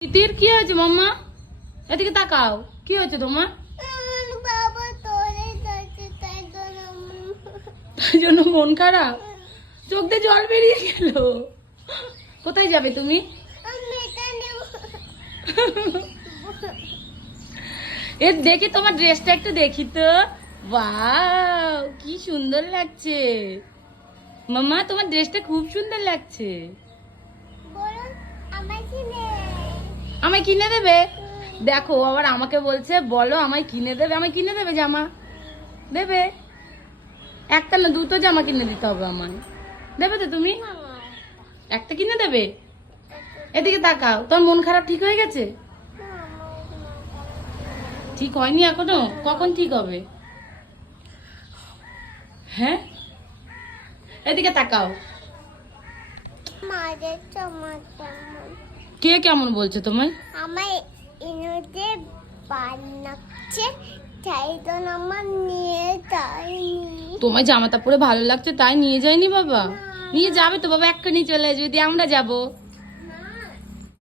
তিতির কি হয়েছে মাম্মা? এদিকে তাকাও, কি হয়েছে তোমার? তাই জন্য মন খারাপ, চোখ দিয়ে জল বেরিয়ে গেল। কোথায় যাবে তুমি? এর দেখি তোমার ড্রেসটা একটু দেখি তো। ওয়াও, কি সুন্দর লাগছে মাম্মা, তোমার ড্রেসটা খুব সুন্দর লাগছে। আমায় কিনে দেবে? দেখো আবার আমাকে বলছে বলো আমায় কিনে দেবে। আমায় কিনে দেবে জামা? দেবে? একটা না দুটো জামা কিনে দিতে হবে আমায়। দেবে তো তুমি? একটা কিনে দেবে? এদিকে তাকাও, তোর মন খারাপ ঠিক হয়ে গেছে? ঠিক হয়নি এখনো? কখন ঠিক হবে? হ্যাঁ, এদিকে তাকাও। কে কেমন বলছে তোমায়? আমার ইনুতে বানাচ্ছে, তাই তো আমার নিয়ে যায়নি। তোমায় জামাটা পরে ভালো লাগছে তাই নিয়ে যায়নি বাবা? নিয়ে যাবে তো বাবা, এক্ষুনি চলে আসবে, দিয়ে আমরা যাবো।